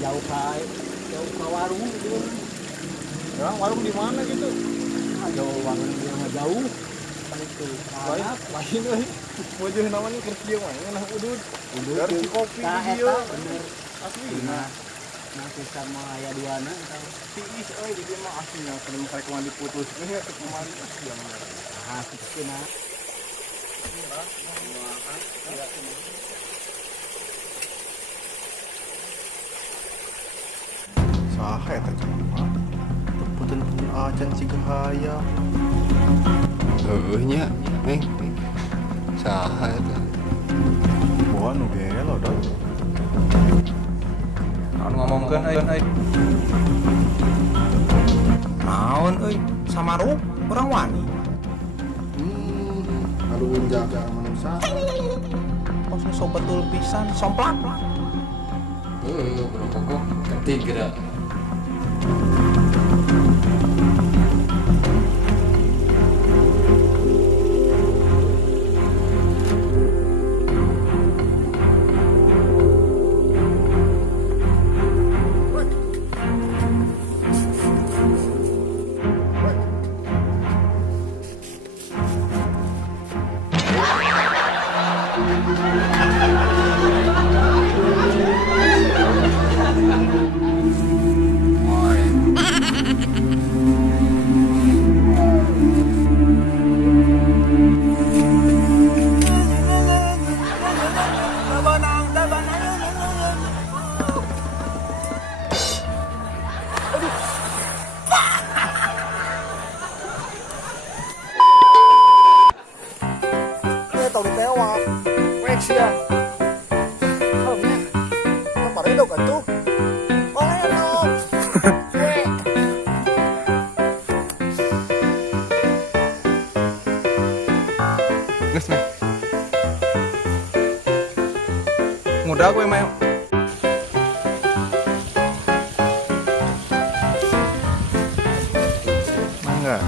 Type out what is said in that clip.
jauh ke warung gitu. Ya, warung di mana gitu? Jauh warung yang jauh. Itu lain euy. Wajah namanya kerja mah ngeunah udud. Dari si kopi ka di dieu. eta bener. Aslina. Nah, pisan mah aya duana eta. Tiis euy di dieu mah aslina keur karek mah diputus. Nih atuh kemari jangan. Ah, kitu nah. Saha eta cenah? Punten acan cigahaya. Heuh nya, saha eta? Boa nu gelo dong. Naon ngomongkeun euy. Naon euy, samarup urang wani. Aduh jaga manusia. Kos so betul pisan, somplak. Berokok ketiga. Tàu đi téo à, quét xia. Không nhé, nó bảo đấy đâu cả chú. Có lẽ đâu. Geus meh. Ngudag we mah. Mangga.